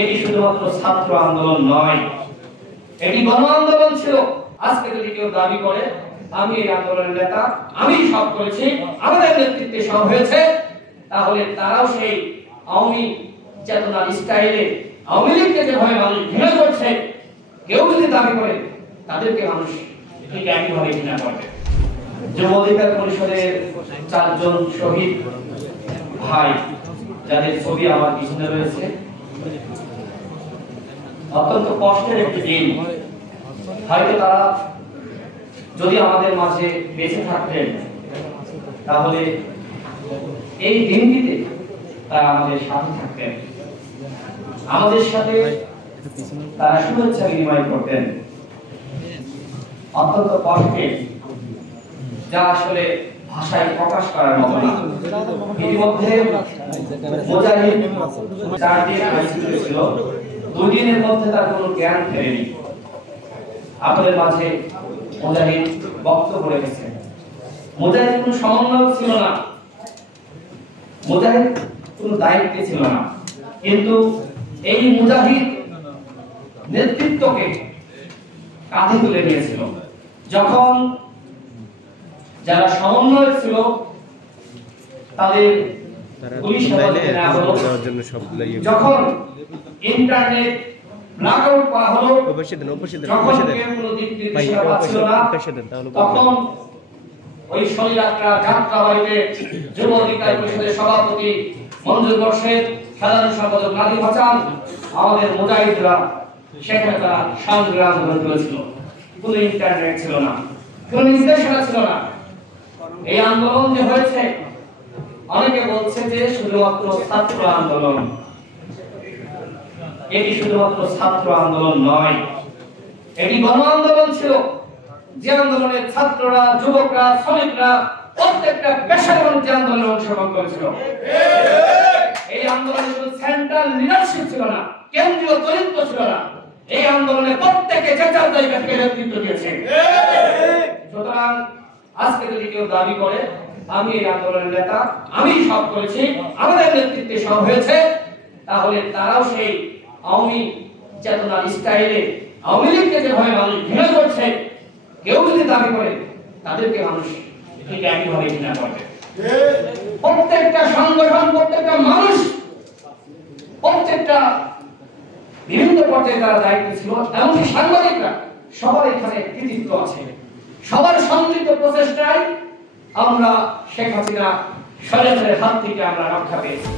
এটি শুধুমাত্র ছাত্র আন্দোলন নয়, এটি গণ আন্দোলন ছিল। আজকে যদি কেউ দাবি করে আমি এই আন্দোলনের নেতা, আমি সব করেছি, আমাদের নেতৃত্বে সব হয়েছে, তাহলে তারাও সেই আওয়ামী চেতনার স্টাইলে আওয়ামী লীগকে যেভাবে মানুষ ঘৃণা করছে, কেউ যদি দাবি করে তাদেরকে মানুষ ঠিক একইভাবে ঘৃণা করবে। যুব অধিকার পরিষদের 4 জন শহীদ ভাই যাদের ছবি আমার পিছনে রয়েছে, অত্যন্ত কষ্টের একটি দিন। হয়তো তারা যদি আমাদের মাঝে বেঁচে থাকতেন তাহলে এই দিনটিতে তারা আমাদের সাথে থাকতেন, আমাদের সাথে তারা শুভেচ্ছা বিনিময় করতেন। অত্যন্ত কষ্টে, যা আসলে ভাষায় প্রকাশ করার মতো না। ইতিমধ্যে মুজাহিদ 4 দিন আইসিইউতে ছিল, 2 দিনের মধ্যে তার কোনো জ্ঞান ফেরেনি। আপনাদের মাঝে মুজাহিদ বক্তব্য রেখেছেন। মুজাহিদ কোনো সমন্বয় ছিল না, মুজাহিদ কোনো দায়িত্বে ছিল না, কিন্তু এই মুজাহিদ নেতৃত্বকে কাঁধে তুলে নিয়েছিল। যখন যারা সমন্বয় ছিল তাদের পুলিশ হেফাজতে নেওয়া হলো, যখন ইন্টারনেট ব্লক আউট করা হলো, যখন কেউ কোনো দিক নির্দেশনা পাচ্ছিল না, তখন ওই শরীরাত্রা যাত্রাবাড়িতে যুব অধিকার পরিষদের সভাপতি মঞ্জুর মোর্শেদ, সাধারণ সম্পাদক নাদিম হাসান, আমাদের মুজাহিদরা সেখানে তারা সংগ্রাম গড়ে তুলেছিল। কোনো ইন্টারনেট ছিল না, কোনো নির্দেশনা ছিল না। এই আন্দোলন যে হয়েছে, অনেকে বলছে যে শুধুমাত্র ছাত্র আন্দোলন, এটি শুধুমাত্র ছাত্র আন্দোলন নয়, এটি গণ আন্দোলন ছিল। যে আন্দোলনে ছাত্ররা, যুবকরা, শ্রমিকরা, প্রত্যেকটা পেশার মানুষ আন্দোলনে অংশগ্রহণ করেছিল। এই আন্দোলনে শুধু সেন্ট্রাল লিডারশিপ ছিল না, কেন্দ্রীয় চরিত্র ছিল না, এই আন্দোলনে প্রত্যেকে যে যার জায়গা থেকে নেতৃত্ব দিয়েছে। সুতরাং আজকে যদি কেউ দাবি করে আমি এই আন্দোলনের নেতা, আমি সব করেছি, আমাদের নেতৃত্বে সব হয়েছে, তাহলে তারাও সেই আওয়ামী চেতনার স্টাইলে আওয়ামী লীগকে যেভাবে মানুষ ঘৃণা করছে, কেউ যদি দাবি করে তাদেরকে মানুষ ঠিক একইভাবে ঘৃণা করবে। প্রত্যেকটা সংগঠন, প্রত্যেকটা মানুষ, প্রত্যেকটা বিভিন্ন পর্যায়ে যারা দায়িত্ব ছিল, এমনকি সাংবাদিকরা, সবার এখানে কৃতিত্ব আছে। সবার সম্মিলিত প্রচেষ্টায় আমরা শেখ হাসিনা ষড়যন্ত্রের হাত থেকে আমরা রক্ষা পেয়েছি।